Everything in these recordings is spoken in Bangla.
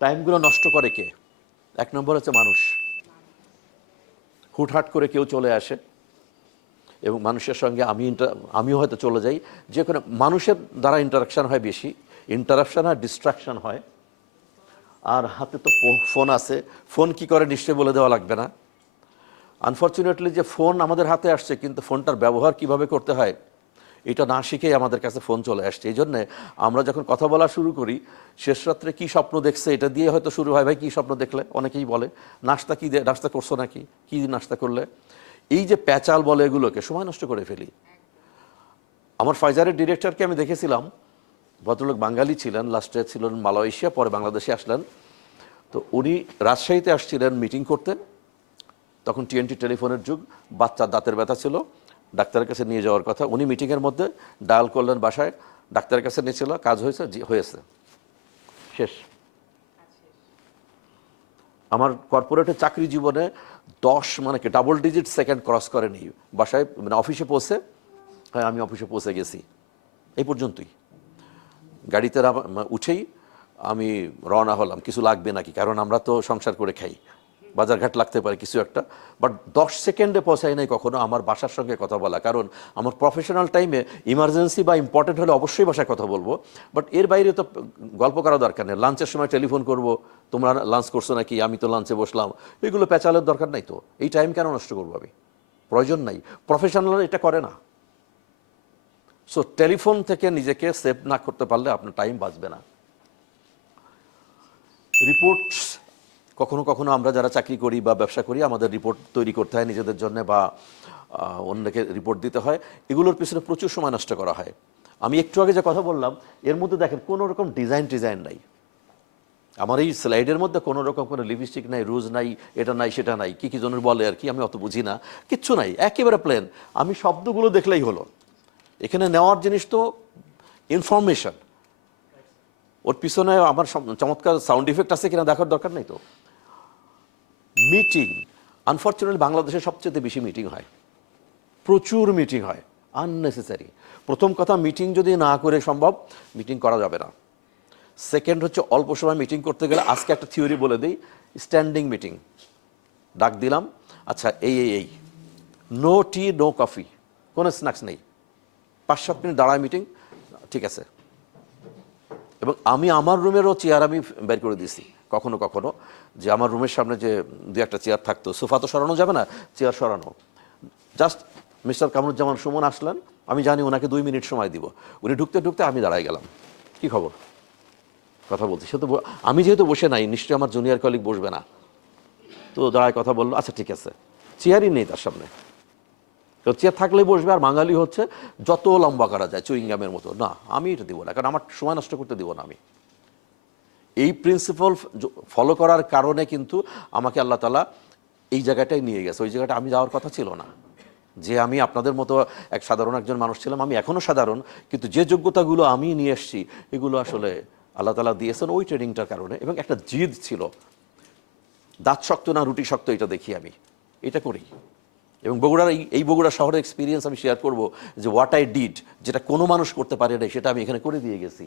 টাইমগুলো নষ্ট করে কে? এক নম্বর হচ্ছে মানুষ। হুটহাট করে কেউ চলে আসে এবং মানুষের সঙ্গে আমিও হয়তো চলে যাই, যে কোনো মানুষের দ্বারা ইন্টারাকশান হয় বেশি, ইন্টারাকশান আর ডিস্ট্রাকশান হয়। আর হাতে তো ফোন আছে, ফোন কি করে নিশ্চয়ই বলে দেওয়া লাগবে না। আনফর্চুনেটলি যে ফোন আমাদের হাতে আসছে, কিন্তু ফোনটার ব্যবহার কিভাবে করতে হয় এটা না শিখেই আমাদের কাছে ফোন চলে আসছে। এই জন্যে আমরা যখন কথা বলা শুরু করি, শেষ রাত্রে কী স্বপ্ন দেখছে এটা দিয়ে হয়তো শুরু হয়। ভাই কী স্বপ্ন দেখলে? অনেকেই বলে নাস্তা কী, নাস্তা করছো নাকি, কী নাস্তা করলে? এই যে প্যাচাল বলে, এগুলোকে সময় নষ্ট করে ফেলি। আমার ফাইজারের ডিরেক্টরকে আমি দেখেছিলাম, ভদ্রলোক বাঙালি ছিলেন, লাস্টে ছিলেন মালয়েশিয়া, পরে বাংলাদেশে আসলেন। তো উনি রাজশাহীতে আসছিলেন মিটিং করতে, তখন টিএনটি টেলিফোনের যুগ, বাচ্চার দাঁতের ব্যথা ছিল, ডাক্তারের কাছে নিয়ে যাওয়ার কথা। উনি মিটিংয়ের মধ্যে ডায়াল করলেন বাসায়, ডাক্তারের কাছে নিয়েছিল, কাজ হয়েছে, জি হয়েছে, শেষ। আমার কর্পোরেটের চাকরি জীবনে 10 মানে কি ডাবল ডিজিট সেকেন্ড ক্রস করেনি বাসায়, মানে অফিসে পৌঁছে, হ্যাঁ আমি অফিসে পৌঁছে গেছি, এই পর্যন্তই। গাড়িতে উঠেই আমি রওনা হলাম, কিছু লাগবে নাকি, কারণ আমরা তো সংসার করে খাই, বাজারঘাট লাগতে পারে কিছু একটা। বাট 10 সেকেন্ডে পৌঁছাই নাই কখনো আমার বাসার সঙ্গে কথা বলা, কারণ আমার প্রফেশনাল টাইমে ইমার্জেন্সি বা ইম্পর্টেন্ট হলে অবশ্যই বাসায় কথা বলবো। বাট এর বাইরে তো গল্প করা দরকার নেই। লাঞ্চের সময় টেলিফোন করব, তোমরা লাঞ্চ করছো নাকি, আমি তো লাঞ্চে বসলাম, এগুলো পেঁচালের দরকার নাই তো। এই টাইম কেন নষ্ট করবো আমি? প্রয়োজন নাই। প্রফেশনাল এটা করে না। সো টেলিফোন থেকে নিজেকে সেভ না করতে পারলে আপনার টাইম বাঁচবে না। রিপোর্টস, কখনো কখনো আমরা যারা চাকরি করি বা ব্যবসা করি, আমাদের রিপোর্ট তৈরি করতে হয় নিজেদের জন্য, বা অন্যকে রিপোর্ট দিতে হয়। এগুলোর পিছনে প্রচুর সময় নষ্ট করা হয়। আমি একটু আগে যে কথা বললাম, এর মধ্যে দেখেন কোনো রকম ডিজাইন নাই। আমার এই স্লাইডের মধ্যে কোনো রকম কোনো লিপস্টিক নাই, রুজ নাই, এটা নাই সেটা নাই, কী কী জনের বলে আর কি, আমি অত বুঝি না, কিচ্ছু নাই, একেবারে প্লেন। আমি শব্দগুলো দেখলেই হলো। এখানে নেওয়ার জিনিস তো ইনফরমেশন। ওর পিছনে আমার চমৎকার সাউন্ড ইফেক্ট আছে কিনা দেখার দরকার নেই তো। মিটিং, আনফর্চুনেটলি বাংলাদেশে সবচেয়ে বেশি মিটিং হয়, প্রচুর মিটিং হয়, আননেসেসারি। প্রথম কথা, মিটিং যদি না করে সম্ভব, মিটিং করা যাবে না। সেকেন্ড হচ্ছে, অল্প সময় মিটিং করতে গেলে, আজকে একটা থিওরি বলে দিই, স্ট্যান্ডিং মিটিং। ডাক দিলাম, আচ্ছা এই নো টি নো কফি, কোনো স্ন্যাক্স নেই, 5-7 মিনিট দাঁড়ায় মিটিং, ঠিক আছে। এবং আমি আমার রুমেরও চেয়ার আমি বের করে দিয়েছি কখনো কখনো, যে আমার রুমের সামনে যে 2-1টা চেয়ার থাকতো, সোফা তো সরানো যাবে না, চেয়ার সরানো। জাস্ট মিস্টার কামরুজ্জামান সুমন আসলেন, আমি জানি ওনাকে 2 মিনিট সময় দিব, উনি ঢুকতে ঢুকতে আমি দাঁড়াই গেলাম, কি খবর, কথা বলছি। সে তো আমি যেহেতু বসে নাই, নিশ্চয়ই আমার জুনিয়র কলিগ বসবে না, তো দাঁড়ায় কথা বললো, আচ্ছা ঠিক আছে। চেয়ারই নেই তার সামনে, তো চেয়ার থাকলেই বসবে। আর বাঙালি হচ্ছে যত লম্বা করা যায় চুইংগামের মতো, না আমি এটা দিব না, কারণ আমার সময় নষ্ট করতে দিব না আমি। এই প্রিন্সিপাল ফলো করার কারণে কিন্তু আমাকে আল্লাহ তাআলা এই জায়গাটায় নিয়ে গেছে। ওই জায়গাটা আমি যাওয়ার কথা ছিল না। যে আমি আপনাদের মতো সাধারণ একজন মানুষ ছিলাম, আমি এখনও সাধারণ, কিন্তু যে যোগ্যতাগুলো আমি নিয়ে এসেছি, এগুলো আসলে আল্লাহ তাআলা দিয়েছেন ওই ট্রেনিংটার কারণে। এবং একটা জিদ ছিল, দাঁত শক্ত না রুটি শক্ত, এটা দেখি আমি, এটা করি। এবং বগুড়ার এই বগুড়া শহরের এক্সপিরিয়েন্স আমি শেয়ার করব, যে হোয়াট আই ডিড, যেটা কোনো মানুষ করতে পারে না, সেটা আমি এখানে করে দিয়ে গেছি।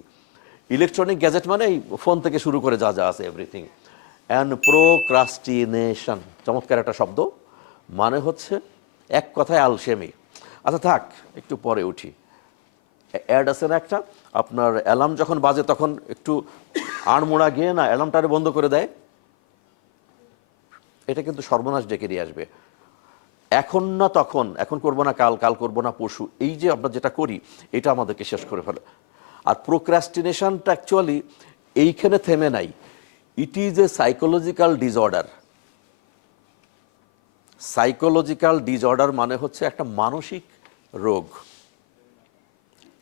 ইলেকট্রনিক গ্যাজেট মানে এই ফোন থেকে শুরু করে যা যা আছে এভরিথিং। অ্যান্ড প্রোক্রাস্টিনেশন, চমৎকার একটা শব্দ, মানে হচ্ছে এক কথায় আলসেমি। আচ্ছা থাক, একটু পরে উঠি। অ্যাড আছে না একটা, আপনার অ্যালার্ম যখন বাজে তখন একটু আড়মোড়া গিয়ে না অ্যালার্মটারে বন্ধ করে দেয়, এটা কিন্তু সর্বনাশ ডেকে নিয়ে আসবে। এখন না তখন, এখন করবো না কাল, কাল করবো না পরশু, এই যে আমরা যেটা করি, এটা আমাদেরকে শেষ করে ফেলে। আর প্রোক্রাস্টিনেশনটা অ্যাকচুয়ালি এইখানে থেমে নাই, it is a psychological disorder. Psychological disorder মানে হচ্ছে একটা মানসিক রোগ।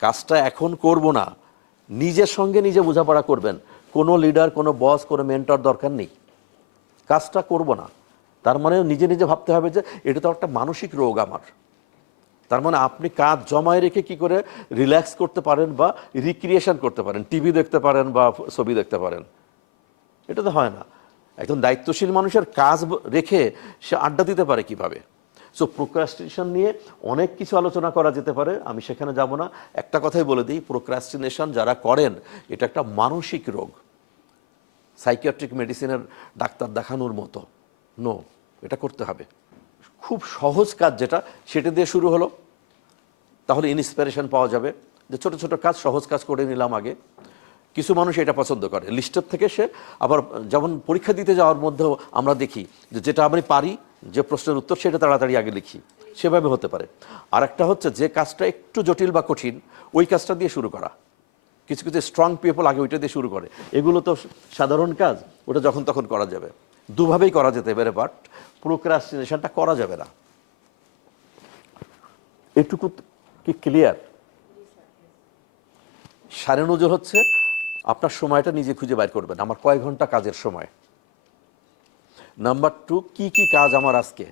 কাজটা এখন করব না, নিজের সঙ্গে নিজে বোঝাপড়া করবেন, কোনো লিডার, কোনো বস, কোনো মেন্টর দরকার নেই, কাজটা করব না। তার মানে নিজে নিজে ভাবতে হবে যে এটা তো একটা মানসিক রোগ আমার। তার মানে আপনি কাজ জমায় রেখে কি করে রিল্যাক্স করতে পারেন বা রিক্রিয়েশন করতে পারেন, টিভি দেখতে পারেন বা ছবি দেখতে পারেন, এটা তো হয় না। একজন দায়িত্বশীল মানুষের কাজ রেখে সে আড্ডা দিতে পারে কিভাবে? সো প্রোক্রাস্টিনেশন নিয়ে অনেক কিছু আলোচনা করা যেতে পারে, আমি সেখানে যাব না। একটা কথাই বলে দিই, প্রোক্রাস্টিনেশন যারা করেন, এটা একটা মানসিক রোগ। সাইকিয়াট্রিক মেডিসিনের ডাক্তার দেখানোর মতো। নো, এটা করতে হবে। খুব সহজ কাজ যেটা, সেটা দিয়ে শুরু হলো, তাহলে ইন্সপিরেশন পাওয়া যাবে যে ছোট ছোট কাজ, সহজ কাজ করে নিলাম আগে। কিছু মানুষ এটা পছন্দ করে, লিস্টের থেকে সে আবার, যেমন পরীক্ষা দিতে যাওয়ার মধ্যেও আমরা দেখি যে যেটা আমি পারি, যে প্রশ্নের উত্তর সেটা তাড়াতাড়ি আগে লিখি, সেভাবে হতে পারে। আর একটা হচ্ছে যে কাজটা একটু জটিল বা কঠিন, ওই কাজটা দিয়ে শুরু করা। কিছু কিছু স্ট্রং পিপল আগে ওইটা দিয়ে শুরু করে। এগুলো তো সাধারণ কাজ, ওটা যখন তখন করা যাবে, দুভাবেই করা যেতে পারে, বাট প্রোক্রাস্টিনেশনটা করা যাবে না। এটুকু কি ক্লিয়ার? সাড়ে নজর হচ্ছে আপনার সময়টা নিজে খুঁজে বাইর করবেন, আমার কয় ঘন্টা কাজের সময়। নাম্বার 2, কি কি কাজ আমার আজকে,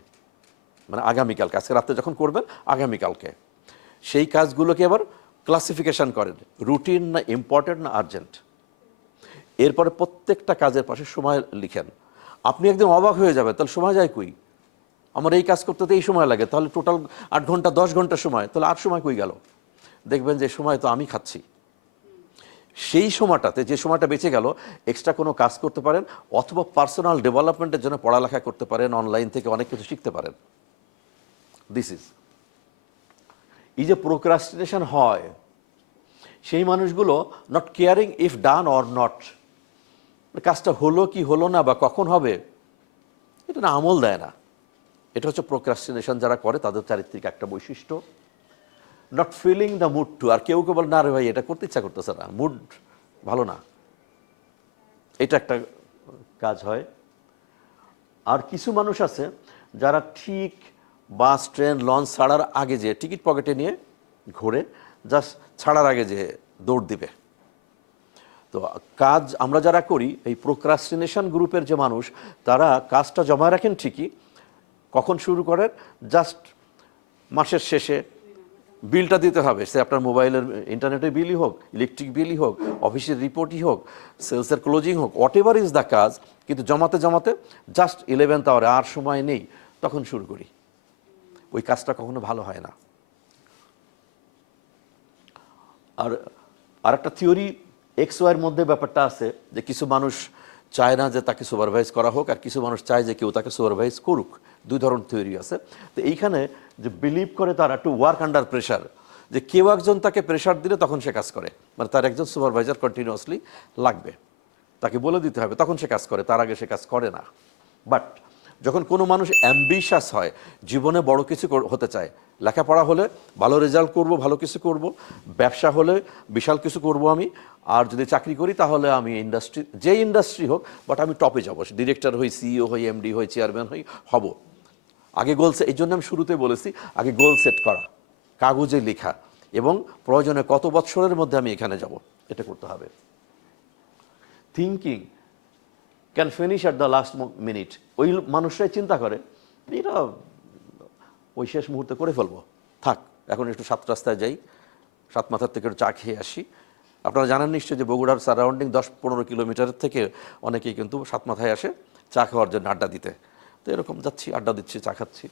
মানে আগামীকালকে, আজকে রাত্রে যখন করবেন আগামীকালকে, সেই কাজগুলোকে আবার ক্লাসিফিকেশন করেন, রুটিন না ইম্পর্টেন্ট না আর্জেন্ট। এরপরে প্রত্যেকটা কাজের পাশে সময় লিখেন। আপনি একদম অবাক হয়ে যাবেন, তাহলে সময় যায় কই, আমার এই কাজ করতে তো এই সময় লাগে, তাহলে টোটাল 8 ঘন্টা 10 ঘন্টা সময়, তাহলে আর সময় কই গেল? দেখবেন যে সময় তো আমি খাচ্ছি। সেই সময়টাতে, যে সময়টা বেঁচে গেল, এক্সট্রা কোনো কাজ করতে পারেন, অথবা পার্সোনাল ডেভেলপমেন্টের জন্য পড়ালেখা করতে পারেন, অনলাইন থেকে অনেক কিছু শিখতে পারেন। দিস ইজ, এই যে প্রোক্রাস্টিনেশন হয়, সেই মানুষগুলো not caring if done or not, কাজটা হলো কি হলো না বা কখন হবে, এটা না আমল দেয় না। এটা হচ্ছে প্রোক্রাস্টিনেশন যারা করে তাদের চারিত্রিক একটা বৈশিষ্ট্য। Not feeling the mood too, আর কেউ কেউ বলে না রে ভাই এটা করতে ইচ্ছা করতেছে না, মুড ভালো না, এটা একটা কাজ হয়। আর কিছু মানুষ আছে যারা ঠিক বাস ট্রেন লঞ্চ ছাড়ার আগে যে টিকিট পকেটে নিয়ে ঘোরে, জাস্ট ছাড়ার আগে যে দৌড় দিবে। তো কাজ আমরা যারা করি, এই প্রোক্রাস্টিনেশন গ্রুপের যে মানুষ, তারা কাজটা জমা রাখেন ঠিকই, কখন শুরু করেন, জাস্ট মাসের শেষে বিলটা দিতে হবে, সে আপনার মোবাইলের ইন্টারনেটের বিলই হোক, ইলেকট্রিক বিলই হোক, অফিসের রিপোর্টই হোক, সেলসের ক্লোজিং হোক, হোয়াট এভার ইজ দ্য কাজ, কিন্তু জমাতে জমাতে জাস্ট 11th আওয়ারে আর সময় নেই, তখন শুরু করি। ওই কাজটা কখনো ভালো হয় না। আর আরেকটা থিওরি এক্স ওয়াইয়ের মধ্যে ব্যাপারটা আছে, যে কিছু মানুষ চায় না যে তাকে সুপারভাইজ করা হোক, আর কিছু মানুষ চায় যে কেউ তাকে সুপারভাইজ করুক। দুই ধরনের থিওরি আছে। তো এইখানে যে বিলিভ করে তারা টু ওয়ার্ক আন্ডার প্রেশার, যে কেউ একজন তাকে প্রেশার দিলে তখন সে কাজ করে, মানে তার একজন সুপারভাইজার কন্টিনিউয়াসলি লাগবে, তাকে বলে দিতে হবে, তখন সে কাজ করে, তার আগে সে কাজ করে না। বাট যখন কোনো মানুষ অ্যাম্বিশাস হয়, জীবনে বড় কিছু হতে চায়, লেখাপড়া হলে ভালো রেজাল্ট করব, ভালো কিছু করব, ব্যবসা হলে বিশাল কিছু করব আমি, আর যদি চাকরি করি তাহলে আমি ইন্ডাস্ট্রি, যে ইন্ডাস্ট্রি হোক, বাট আমি টপে যাবো, ডিরেক্টর হই, সিইও হই, এমডি হই, চেয়ারম্যান হই, হব। আগে গোল সেট, এই জন্য আমি শুরুতে বলেছি, আগে গোল সেট করা, কাগজে লেখা, এবং প্রয়োজনে কত বৎসরের মধ্যে আমি এখানে যাব, এটা করতে হবে। Thinking can finish at the last minute, ওই মানুষরাই চিন্তা করে এটা ওই শেষ মুহূর্তে করে ফেলবো, থাক এখন একটু সাত রাস্তায় যাই, সাত মাথার থেকে একটু চা খেয়ে আসি। আপনারা জানেন নিশ্চয়ই যে বগুড়ার সারাউন্ডিং 10-15 কিলোমিটারের থেকে অনেকেই কিন্তু সাত মাথায় আসে চা খাওয়ার জন্য, আড্ডা দিতে। তো এরকম যাচ্ছি, আড্ডা দিচ্ছি, চা খাচ্ছি।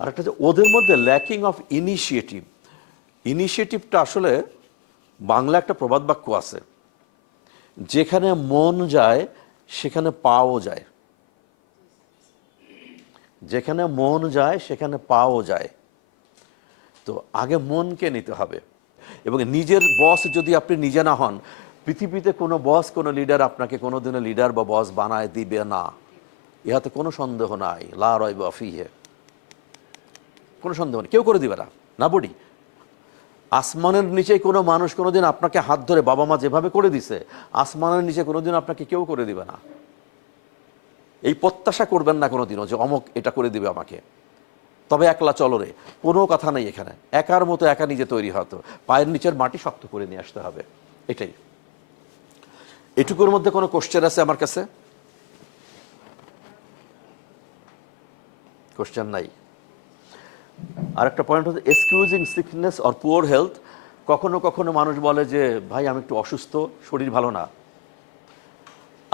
আর একটা যে ওদের মধ্যে ল্যাকিং অফ ইনিশিয়েটিভ, ইনিশিয়েটিভটা আসলে বাংলা একটা প্রবাদ বাক্য আছে, যেখানে মন যায় সেখানে পাও যায়, যেখানে মন যায় সেখানে পাও যায়। তো আগে মনকে নিতে হবে, এবং নিজের বস যদি আপনি নিজে না হন, পৃথিবীতে কোনো বস, কোনো লিডার আপনাকে কোনোদিনও লিডার বা বস বানায় দিবে না, ইহাতে কোনো সন্দেহ নাই, লা রাইবা ফিহি, কোনো সন্দেহ নেই, কেউ করে দিবে না, না বডি। আসমানের নিচে কোনো মানুষ কোনোদিন আপনাকে হাত ধরে, বাবা মা যেভাবে করে দিছে, আসমানের নিচে কোনোদিন আপনাকে কেউ করে দিবে না। এই প্রত্যাশা করবেন না কোনোদিনও যে অমক এটা করে দিবে আমাকে, তবে একলা চলরে, কোনো কথা নেই এখানে, একার মতো একা নিজে তৈরি হতো, পায়ের নিচের মাটি শক্ত করে নিয়ে আসতে হবে, এটাই। এটুকুর মধ্যে কোনো কোশ্চেন আছে আমার কাছে? কোশ্চেন নাই। আর একটা পয়েন্ট হচ্ছে এক্সকিউজিং সিকনেস অর পুয়ার হেলথ। কখনো কখনো মানুষ বলে যে ভাই আমি একটু অসুস্থ, শরীর ভালো না।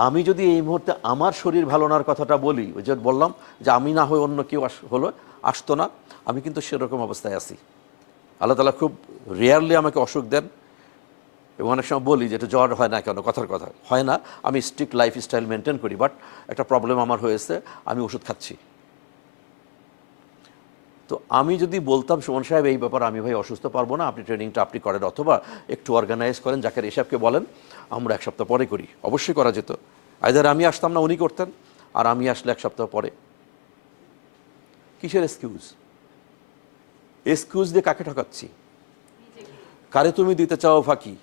আমি যদি এই মুহূর্তে আমার শরীর ভালো নার কথাটা বলি, ওই যে বললাম যে আমি না হয়ে অন্য কেউ হলো আসতো না, আমি কিন্তু সেরকম অবস্থায় আছি। আল্লাহ তাআলা খুব রেয়ারলি আমাকে অসুখ দেন, এবং অনেক সময় বলি যে এটা জ্বর হয় না কেন, কথার কথা হয় না, আমি স্ট্রিক্ট লাইফস্টাইল মেনটেন করি, বাট একটা প্রবলেম আমার হয়েছে, আমি ওষুধ খাচ্ছি। তো আমি যদি বলতাম সুমন সাহেব এই ব্যাপারে আমি ভাই অসুস্থ পারবো না, আপনি ট্রেনিংটা আপনি করেন, অথবা একটু অর্গানাইজ করেন, জাকের এসবকে বলেন আমরা এক সপ্তাহ পরে করি, অবশ্যই করা যেত। আইদার আমি আসতাম না, উনি করতেন, আর আমি আসলে এক সপ্তাহ পরে। কিসের এক্সকিউজ? এক্সকিউজ দিয়ে কাকে ঠকাচ্ছি? কারে তুমি দিতে চাও ফাঁকি?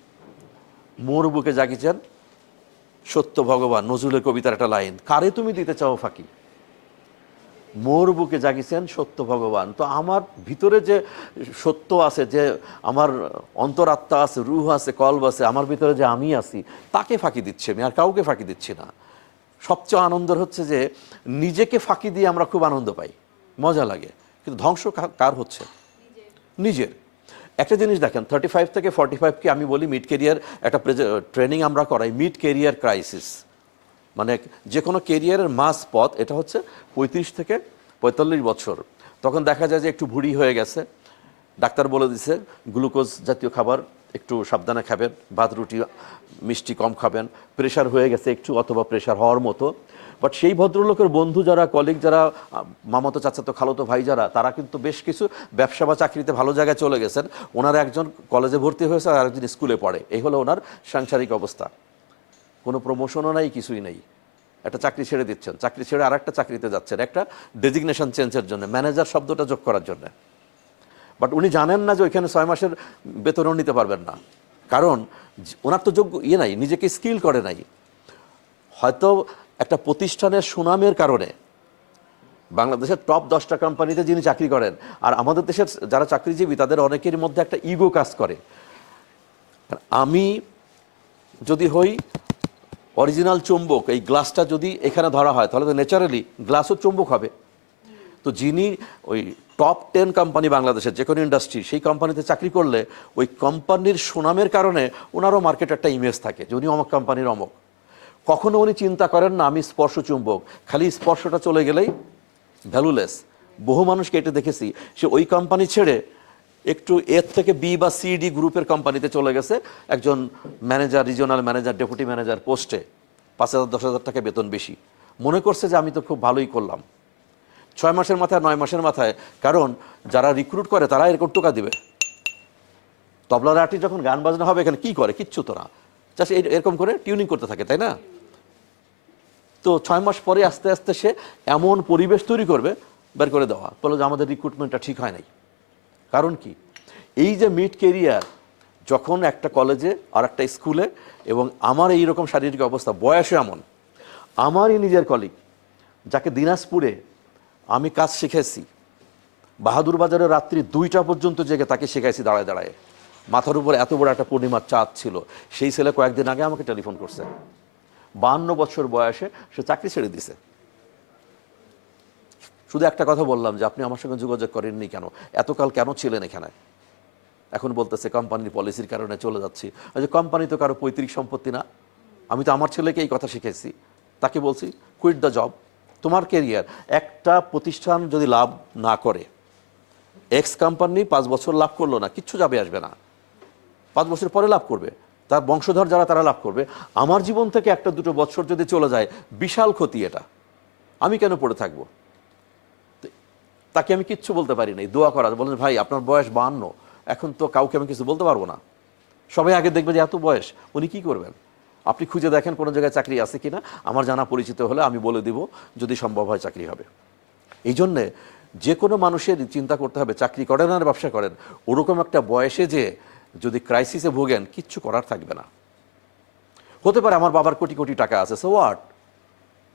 মোর বুকে জাগিয়েছেন সত্য ভগবান, নজরুলের কবিতার একটা লাইন, কারে তুমি দিতে চাও ফাঁকি? মোর বুকে জাগিয়েছেন সত্য ভগবান। তো আমার ভিতরে যে সত্য আছে, যে আমার অন্তরাত্মা আছে, রুহ আছে, কলব আছে, আমার ভিতরে যে আমি আছি, তাকে ফাঁকি দিচ্ছি আমি, আর কাউকে ফাঁকি দিচ্ছি না। সবচেয়ে আনন্দের হচ্ছে যে নিজেকে ফাঁকি দিয়ে আমরা খুব আনন্দ পাই, মজা লাগে, কিন্তু ধ্বংস কার হচ্ছে? নিজের। একটা জিনিস দেখেন, 35 থেকে 45 আমি বলি মিড কেরিয়ার একটা ট্রেনিং আমরা করাই, মিড কেরিয়ার ক্রাইসিস, মানে যে কোনো কেরিয়ারের মাঝ পথ, এটা হচ্ছে 35 থেকে 45 বছর। তখন দেখা যায় যে একটু ভুঁড়ি হয়ে গেছে, ডাক্তার বলে দিছে গ্লুকোজ জাতীয় খাবার একটু সাবধানে খাবেন, ভাত রুটি মিষ্টি কম খাবেন, প্রেশার হয়ে গেছে একটু, অথবা প্রেশার হওয়ার মতো। বাট সেই ভদ্রলোকের বন্ধু যারা, কলিগ যারা, মামাতো চাচাতো খালাতো ভাই যারা, তারা কিন্তু বেশ কিছু ব্যবসা বা চাকরিতে ভালো জায়গায় চলে গেছেন। ওনার একজন কলেজে ভর্তি হয়েছে আর একজন স্কুলে পড়ে, এই হলো ওনার সাংসারিক অবস্থা। কোনো প্রমোশনও নাই, কিছুই নেই। একটা চাকরি ছেড়ে দিচ্ছেন, চাকরি ছেড়ে আর একটা চাকরিতে যাচ্ছেন, একটা ডেজিগনেশন চেঞ্জের জন্য, ম্যানেজার শব্দটা যোগ করার জন্য। বাট উনি জানেন না যে ওইখানে 6 মাসের বেতনও নিতে পারবেন না, কারণ ওনার তো যোগ্য নাই, নিজেকে স্কিল করে নাই। হয়তো একটা প্রতিষ্ঠানের সুনামের কারণে বাংলাদেশের টপ 10টা কোম্পানিতে যিনি চাকরি করেন, আর আমাদের দেশের যারা চাকরিজীবী তাদের অনেকের মধ্যে একটা ইগো কাজ করে। আমি যদি হই অরিজিনাল চুম্বক, এই গ্লাসটা যদি এখানে ধরা হয় তাহলে তো ন্যাচারালি গ্লাসও চুম্বক হবে। তো যিনি ওই টপ 10 কোম্পানি বাংলাদেশের যে কোনো ইন্ডাস্ট্রি, সেই কোম্পানিতে চাকরি করলে ওই কোম্পানির সুনামের কারণে ওনারও মার্কেটে একটা ইমেজ থাকে যে উনি অমুক কোম্পানির অমুক। কখনো উনি চিন্তা করেন না আমি স্পর্শ চুম্বক, খালি স্পর্শটা চলে গেলেই ভ্যালুলেস। বহু মানুষকে এটা দেখেছি, সে ওই কোম্পানি ছেড়ে একটু এর থেকে বি বা সি ডি গ্রুপের কোম্পানিতে চলে গেছে, একজন manager, regional manager, deputy manager পোস্টে, 5,000-10,000 টাকা বেতন বেশি, মনে করছে যে আমি তো খুব ভালোই করলাম। 6 মাসের মাথায়, 9 মাসের মাথায়, কারণ যারা রিক্রুট করে তারা এরকম টোকা দিবে। তবলার আর্টিস্ট যখন গান বাজনা হবে এখানে কি করে? কিচ্ছু তো না, জাস্ট এরকম করে টিউনিং করতে থাকে, তাই না? তো 6 মাস পরে আস্তে আস্তে সে এমন পরিবেশ তৈরি করবে, বের করে দেওয়া, বলো যে আমাদের রিক্রুটমেন্টটা ঠিক হয় নাই। কারণ কি? এই যে মিড কেরিয়ার, যখন একটা কলেজে আর একটা স্কুলে, এবং আমার এইরকম শারীরিক অবস্থা, বয়সে এমন, আমারই নিজের কলিগ যাকে দিনাজপুরে আমি কাজ শিখেছি, বাহাদুর বাজারে রাত্রি 2টা পর্যন্ত জেগে তাকে শেখাইছি দাঁড়ায় দাঁড়ায়, মাথার উপর এত বড় একটা পূর্ণিমার চাঁদ ছিল, সেই ছেলে কয়েকদিন আগে আমাকে টেলিফোন করছে, 52 বছর বয়সে সে চাকরি ছেড়ে দিছে। শুধু একটা কথা বললাম যে আপনি আমার সঙ্গে যোগাযোগ করেননি কেন, এতকাল কেন ছিলেন এখানে? এখন বলতেছে কোম্পানির পলিসির কারণে চলে যাচ্ছি। যে কোম্পানি তো কারো পৈতৃক সম্পত্তি না, আমি তো আমার ছেলেকে এই কথা শিখেছি, তাকে বলছি কুইট দ্য জব, তোমার কেরিয়ার। একটা প্রতিষ্ঠান যদি লাভ না করে, এক্স কোম্পানি 5 বছর লাভ করলো না, কিচ্ছু যাবে আসবে না, 5 বছর পরে লাভ করবে, তার বংশধর যারা তারা লাভ করবে। আমার জীবন থেকে 1-2 বছর যদি চলে যায়, বিশাল ক্ষতি এটা, আমি কেন পড়ে থাকবো? তাকে আমি কিচ্ছু বলতে পারি নাই, দোয়া করা, বলেন ভাই আপনার বয়স 52, এখন তো কাউকে আমি কিছু বলতে পারবো না। সবাই আগে দেখবে যে এত বয়স উনি কি করবেন। আপনি খুঁজে দেখেন কোনো জায়গায় চাকরি আছে কিনা, আমার জানা পরিচিত হলে আমি বলে দিব, যদি সম্ভব হয় চাকরি হবে। এই জন্যে যে কোনো মানুষের চিন্তা করতে হবে, চাকরি করেন আর ব্যবসা করেন, ওরকম একটা বয়সে যে যদি ক্রাইসিসে ভোগেন, কিচ্ছু করার থাকবে না। হতে পারে আমার বাবার কোটি কোটি টাকা আছে, সো হোয়াট,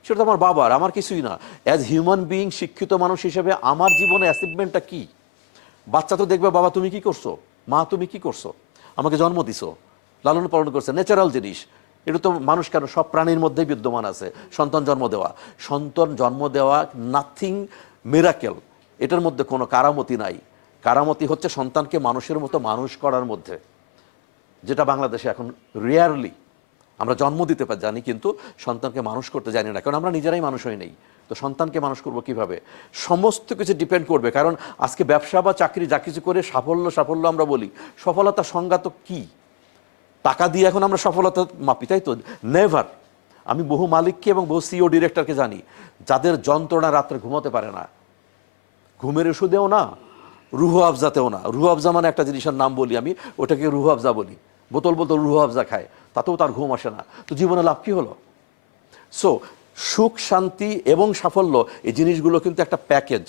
সেটা তো আমার বাবার, আমার কিছুই না। অ্যাজ হিউম্যান বিইং, শিক্ষিত মানুষ হিসেবে আমার জীবনে অ্যাচিভমেন্টটা কি? বাচ্চা তো দেখবে বাবা তুমি কি করছো, মা তুমি কি করছো, আমাকে জন্ম দিছো, লালন পালন করছে, ন্যাচারাল জিনিস। এটা তো মানুষ কেন, সব প্রাণীর মধ্যেই বিদ্যমান আছে সন্তান জন্ম দেওয়া। সন্তান জন্ম দেওয়া নাথিং মিরাকেল, এটার মধ্যে কোনো কারামতি নাই। কারামতি হচ্ছে সন্তানকে মানুষের মতো মানুষ করার মধ্যে, যেটা বাংলাদেশে এখন রেয়ারলি আমরা জন্ম দিতে জানি, কিন্তু সন্তানকে মানুষ করতে জানি না, কারণ আমরা নিজেরাই মানুষ হই নেই। তো সন্তানকে মানুষ করব কিভাবে? সমস্ত কিছু ডিপেন্ড করবে, কারণ আজকে ব্যবসা বা চাকরি যা কিছু করে সাফল্য সাফল্য আমরা বলি, সফলতার সংজ্ঞা তো কী? টাকা দিয়ে এখন আমরা সফলতা মাপি, তাই তো? নেভার। আমি বহু মালিককে এবং বহু সিও ডিরেক্টরকে জানি যাদের যন্ত্রণা রাত্রে ঘুমাতে পারে না, ঘুমের ওষুধেও না, রুহ আফজাতেও না। রুহ আফজা মানে একটা জিনিসের নাম বলি আমি, ওটাকে রুহ আফজা বলি। বোতল বোতল রুহ আফজা খায়, তাতেও তার ঘুম আসে না। তো জীবনে লাভ কি হলো? সো সুখ, শান্তি এবং সাফল্য এই জিনিসগুলো কিন্তু একটা প্যাকেজ।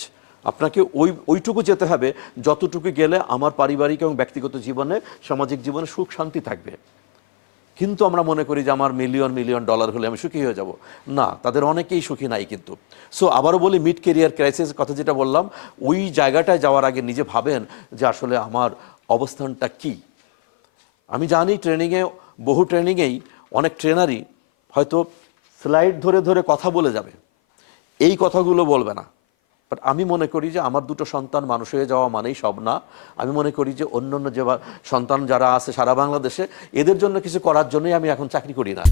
আপনাকে ওইটুকু যেতে হবে যতটুকু গেলে আমার পারিবারিক এবং ব্যক্তিগত জীবনে, সামাজিক জীবনে সুখ শান্তি থাকবে। কিন্তু আমরা মনে করি যে আমার মিলিয়ন মিলিয়ন ডলার হলে আমি সুখী হয়ে যাব। না, তাদের অনেকেই সুখী নাই কিন্তু। সো আবারও বলি, মিড কেরিয়ার ক্রাইসিস কথা যেটা বললাম, ওই জায়গাটায় যাওয়ার আগে নিজে ভাবেন যে আসলে আমার অবস্থানটা কি। আমি জানি ট্রেনিংয়ে, বহু ট্রেনিংয়েই অনেক ট্রেনারই হয়তো স্লাইড ধরে ধরে কথা বলে যাবে, এই কথাগুলো বলবে না। বাট আমি মনে করি যে আমার দুটো সন্তান মানুষ হয়ে যাওয়া মানেই সব না। আমি মনে করি যে অন্য অন্য যে সন্তান যারা আছে সারা বাংলাদেশে, এদের জন্য কিছু করার জন্যই আমি এখন চাকরি করি না।